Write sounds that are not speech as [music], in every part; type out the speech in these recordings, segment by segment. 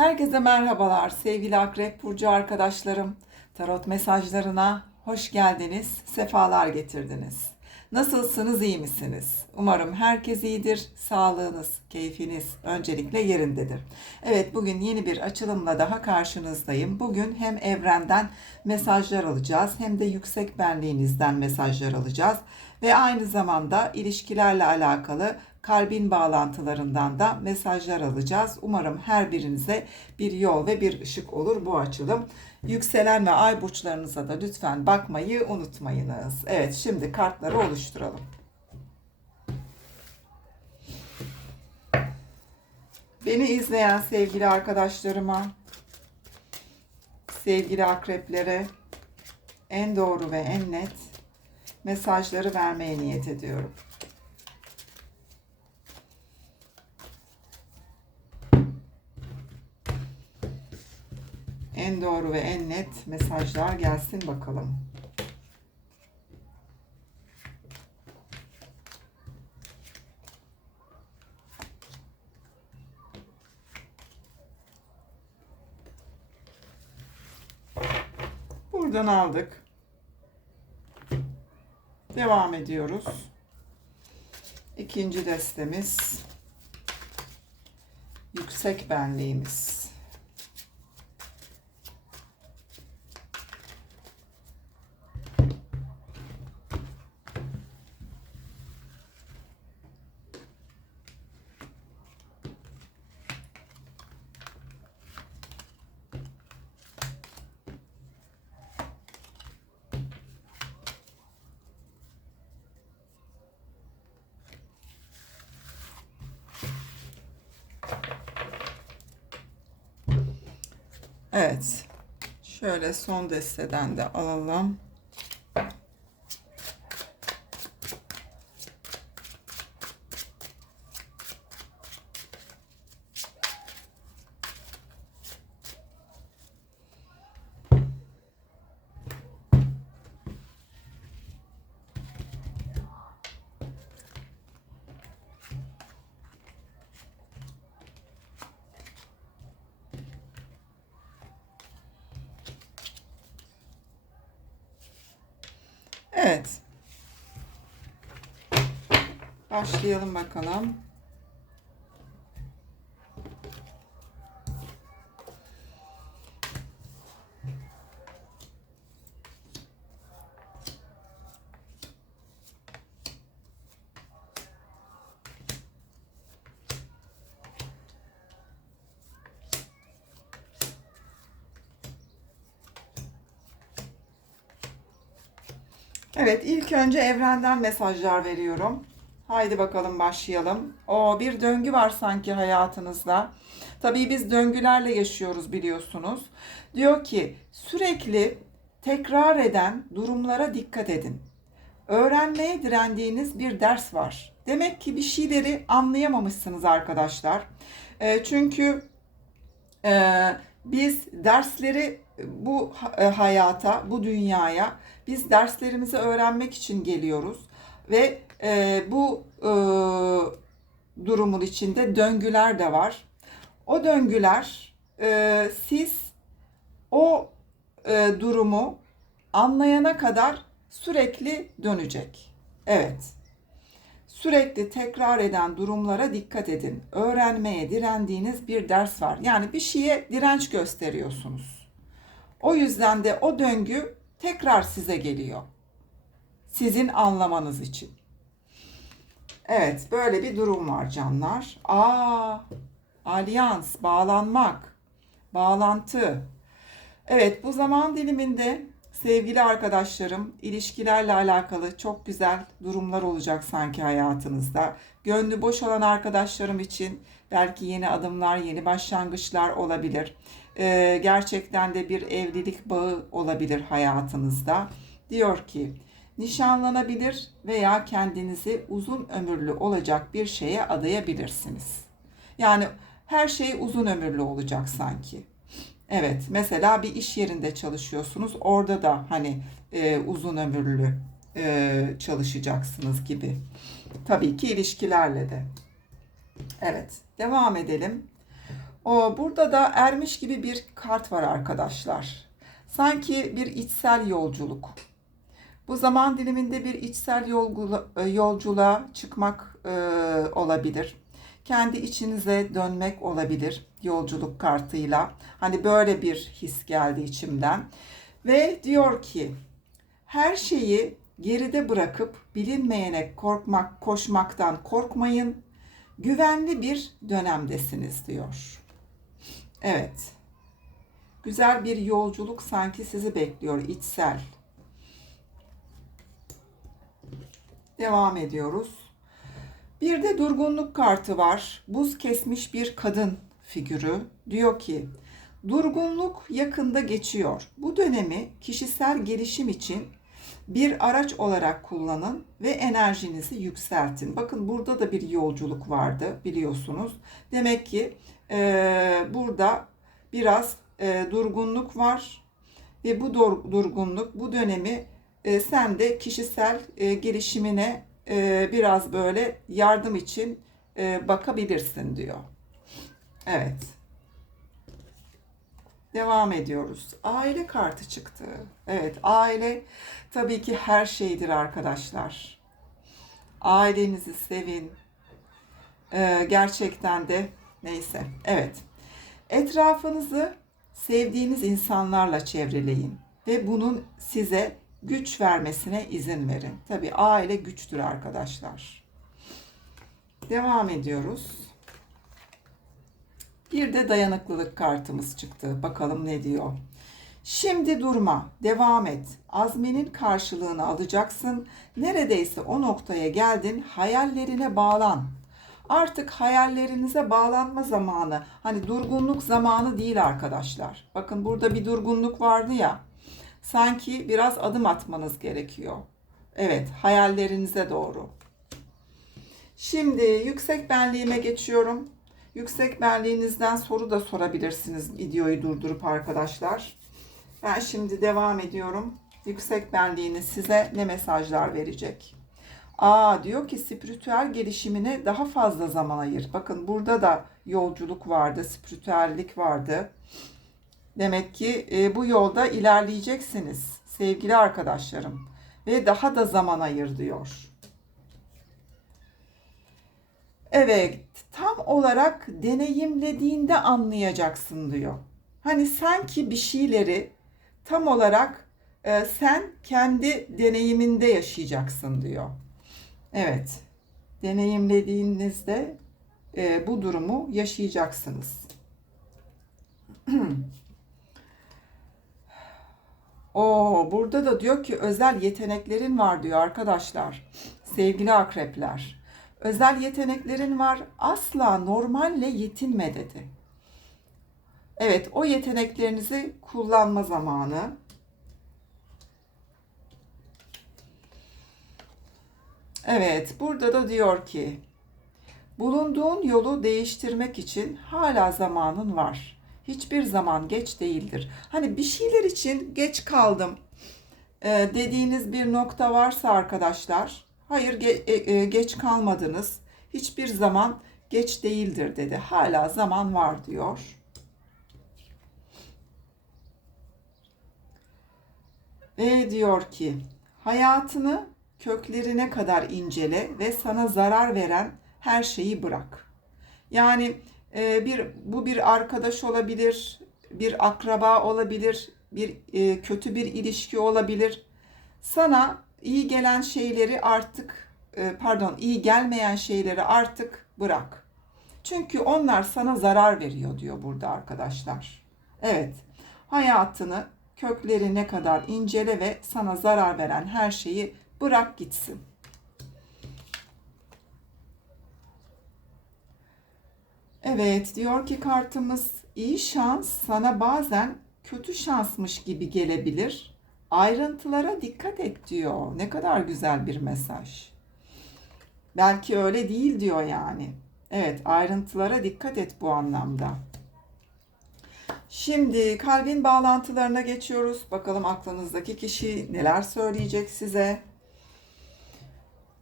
Herkese merhabalar sevgili Akrep Burcu arkadaşlarım. Tarot mesajlarına hoş geldiniz, sefalar getirdiniz. Nasılsınız, iyi misiniz? Umarım herkes iyidir, sağlığınız, keyfiniz öncelikle yerindedir. Evet, bugün yeni bir açılımla daha karşınızdayım. Bugün hem evrenden mesajlar alacağız hem de yüksek benliğinizden mesajlar alacağız. Ve aynı zamanda ilişkilerle alakalı kalbin bağlantılarından da mesajlar alacağız. Umarım her birinize bir yol ve bir ışık olur bu açılım. Yükselen ve ay burçlarınıza da lütfen bakmayı unutmayınız. Evet şimdi kartları oluşturalım. Beni izleyen sevgili arkadaşlarıma, sevgili akreplere en doğru ve en net mesajları vermeye niyet ediyorum. En doğru ve en net mesajlar gelsin bakalım. Buradan aldık. Devam ediyoruz. İkinci destemiz yüksek benliğimiz. Evet. Şöyle son desteden de alalım. Evet. Başlayalım bakalım. Evet, ilk önce evrenden mesajlar veriyorum. Haydi bakalım başlayalım. O bir döngü var sanki hayatınızda. Tabii biz döngülerle yaşıyoruz biliyorsunuz. Diyor ki sürekli tekrar eden durumlara dikkat edin. Öğrenmeye direndiğiniz bir ders var. Demek ki bir şeyleri anlayamamışsınız arkadaşlar. E, çünkü e, biz dersleri bu e, hayata, bu dünyaya biz derslerimizi öğrenmek için geliyoruz ve e, bu e, durumun içinde döngüler de var. O döngüler e, siz o e, durumu anlayana kadar sürekli dönecek. Evet. Sürekli tekrar eden durumlara dikkat edin. Öğrenmeye direndiğiniz bir ders var. Yani bir şeye direnç gösteriyorsunuz. O yüzden de o döngü tekrar size geliyor. Sizin anlamanız için. Evet, böyle bir durum var canlar. Aa, alyans, bağlanmak, bağlantı. Evet, bu zaman diliminde sevgili arkadaşlarım, ilişkilerle alakalı çok güzel durumlar olacak sanki hayatınızda. Gönlü boş olan arkadaşlarım için belki yeni adımlar, yeni başlangıçlar olabilir. Ee, gerçekten de bir evlilik bağı olabilir hayatınızda. Diyor ki, nişanlanabilir veya kendinizi uzun ömürlü olacak bir şeye adayabilirsiniz. Yani her şey uzun ömürlü olacak sanki. Evet, mesela bir iş yerinde çalışıyorsunuz. Orada da hani e, uzun ömürlü e, çalışacaksınız gibi. Tabii ki ilişkilerle de. Evet, devam edelim. O burada da ermiş gibi bir kart var arkadaşlar. Sanki bir içsel yolculuk. Bu zaman diliminde bir içsel yolgula- e, yolculuğa çıkmak e, olabilir. Kendi içinize dönmek olabilir yolculuk kartıyla. Hani böyle bir his geldi içimden. Ve diyor ki her şeyi geride bırakıp bilinmeyene korkmak, koşmaktan korkmayın. Güvenli bir dönemdesiniz diyor. Evet. Güzel bir yolculuk sanki sizi bekliyor içsel. Devam ediyoruz. Bir de durgunluk kartı var. Buz kesmiş bir kadın figürü. Diyor ki, durgunluk yakında geçiyor. Bu dönemi kişisel gelişim için bir araç olarak kullanın ve enerjinizi yükseltin. Bakın burada da bir yolculuk vardı biliyorsunuz. Demek ki e, burada biraz e, durgunluk var ve bu dur- durgunluk bu dönemi e, sen de kişisel e, gelişimine e, biraz böyle yardım için e, bakabilirsin diyor. Evet. Devam ediyoruz. Aile kartı çıktı. Evet, aile tabii ki her şeydir arkadaşlar. Ailenizi sevin. Ee, gerçekten de neyse. Evet. Etrafınızı sevdiğiniz insanlarla çevreleyin ve bunun size güç vermesine izin verin. Tabii aile güçtür arkadaşlar. Devam ediyoruz. Bir de dayanıklılık kartımız çıktı. Bakalım ne diyor. Şimdi durma, devam et. Azminin karşılığını alacaksın. Neredeyse o noktaya geldin, hayallerine bağlan. Artık hayallerinize bağlanma zamanı. Hani durgunluk zamanı değil arkadaşlar. Bakın burada bir durgunluk vardı ya. Sanki biraz adım atmanız gerekiyor. Evet, hayallerinize doğru. Şimdi yüksek benliğime geçiyorum. Yüksek benliğinizden soru da sorabilirsiniz videoyu durdurup arkadaşlar. Ben şimdi devam ediyorum. Yüksek benliğiniz size ne mesajlar verecek? Aa diyor ki spiritüel gelişimine daha fazla zaman ayır. Bakın burada da yolculuk vardı, spiritüellik vardı. Demek ki e, bu yolda ilerleyeceksiniz sevgili arkadaşlarım. Ve daha da zaman ayır diyor. Evet, tam olarak deneyimlediğinde anlayacaksın diyor. Hani sanki bir şeyleri tam olarak e, sen kendi deneyiminde yaşayacaksın diyor. Evet, deneyimlediğinizde e, bu durumu yaşayacaksınız. [clears throat] O burada da diyor ki özel yeteneklerin var diyor arkadaşlar. Sevgili akrepler. Özel yeteneklerin var. Asla normalle yetinme dedi. Evet, o yeteneklerinizi kullanma zamanı. Evet, burada da diyor ki bulunduğun yolu değiştirmek için hala zamanın var. Hiçbir zaman geç değildir. Hani bir şeyler için geç kaldım e, dediğiniz bir nokta varsa arkadaşlar, hayır e, e, geç kalmadınız. Hiçbir zaman geç değildir dedi. Hala zaman var diyor. Ve diyor ki hayatını köklerine kadar incele ve sana zarar veren her şeyi bırak. Yani e, bir bu bir arkadaş olabilir, bir akraba olabilir, bir e, kötü bir ilişki olabilir. Sana iyi gelen şeyleri artık e, pardon, iyi gelmeyen şeyleri artık bırak. Çünkü onlar sana zarar veriyor diyor burada arkadaşlar. Evet. Hayatını köklerine kadar incele ve sana zarar veren her şeyi bırak gitsin. Evet, diyor ki kartımız iyi şans sana bazen kötü şansmış gibi gelebilir. Ayrıntılara dikkat et diyor. Ne kadar güzel bir mesaj. Belki öyle değil diyor yani. Evet, ayrıntılara dikkat et bu anlamda. Şimdi kalbin bağlantılarına geçiyoruz. Bakalım aklınızdaki kişi neler söyleyecek size.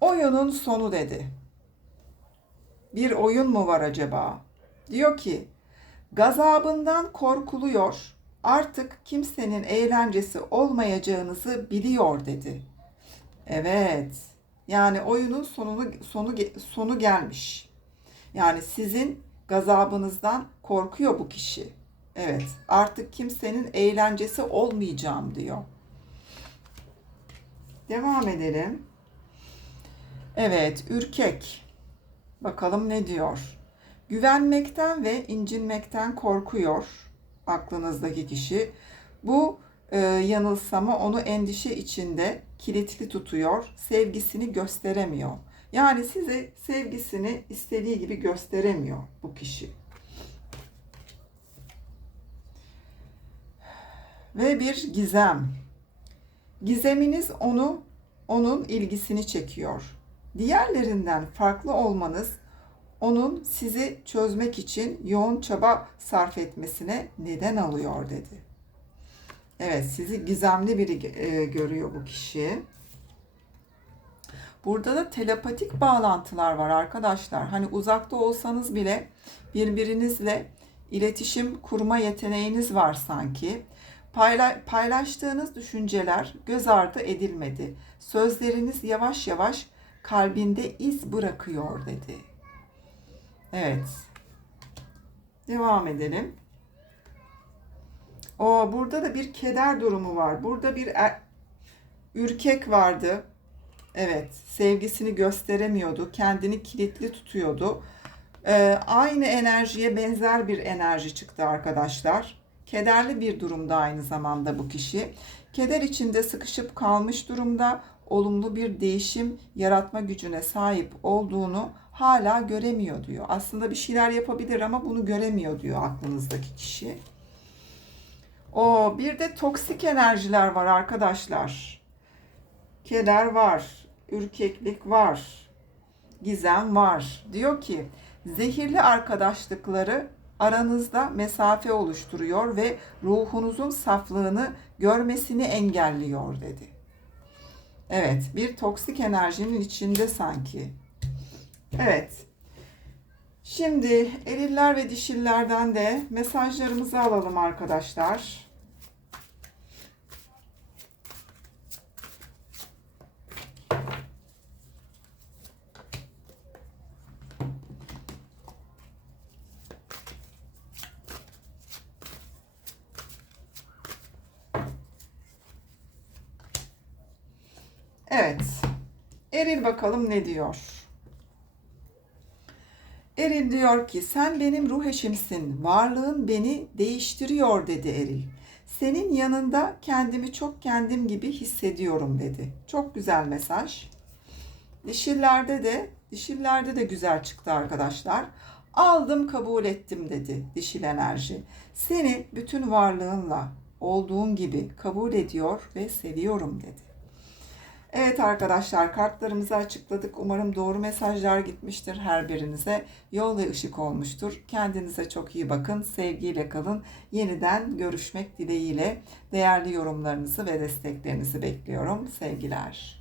Oyunun sonu dedi. Bir oyun mu var acaba? Diyor ki Gazabından korkuluyor. Artık kimsenin eğlencesi olmayacağınızı biliyor dedi. Evet. Yani oyunun sonunu sonu sonu gelmiş. Yani sizin gazabınızdan korkuyor bu kişi. Evet. Artık kimsenin eğlencesi olmayacağım diyor. Devam edelim. Evet, ürkek. Bakalım ne diyor? Güvenmekten ve incinmekten korkuyor aklınızdaki kişi. Bu e, yanılsama onu endişe içinde kilitli tutuyor, sevgisini gösteremiyor. Yani size sevgisini istediği gibi gösteremiyor bu kişi. Ve bir gizem. Gizeminiz onu onun ilgisini çekiyor. Diğerlerinden farklı olmanız onun sizi çözmek için yoğun çaba sarf etmesine neden alıyor dedi. Evet, sizi gizemli biri e, görüyor bu kişi. Burada da telepatik bağlantılar var arkadaşlar. Hani uzakta olsanız bile birbirinizle iletişim kurma yeteneğiniz var sanki. Payla, paylaştığınız düşünceler göz ardı edilmedi. Sözleriniz yavaş yavaş kalbinde iz bırakıyor dedi. Evet. Devam edelim. O burada da bir keder durumu var. Burada bir er, ürkek vardı. Evet, sevgisini gösteremiyordu. Kendini kilitli tutuyordu. Ee, aynı enerjiye benzer bir enerji çıktı arkadaşlar. Kederli bir durumda aynı zamanda bu kişi. Keder içinde sıkışıp kalmış durumda olumlu bir değişim yaratma gücüne sahip olduğunu hala göremiyor diyor. Aslında bir şeyler yapabilir ama bunu göremiyor diyor aklınızdaki kişi. O bir de toksik enerjiler var arkadaşlar. Keder var, ürkeklik var, gizem var. Diyor ki zehirli arkadaşlıkları aranızda mesafe oluşturuyor ve ruhunuzun saflığını görmesini engelliyor dedi. Evet, bir toksik enerjinin içinde sanki. Evet. Şimdi eriller ve dişillerden de mesajlarımızı alalım arkadaşlar. Evet. Eril bakalım ne diyor? Eril diyor ki sen benim ruh eşimsin. Varlığın beni değiştiriyor dedi Eril. Senin yanında kendimi çok kendim gibi hissediyorum dedi. Çok güzel mesaj. Dişillerde de dişillerde de güzel çıktı arkadaşlar. Aldım kabul ettim dedi dişil enerji. Seni bütün varlığınla olduğun gibi kabul ediyor ve seviyorum dedi. Evet arkadaşlar kartlarımızı açıkladık. Umarım doğru mesajlar gitmiştir her birinize. Yol ve ışık olmuştur. Kendinize çok iyi bakın. Sevgiyle kalın. Yeniden görüşmek dileğiyle değerli yorumlarınızı ve desteklerinizi bekliyorum. Sevgiler.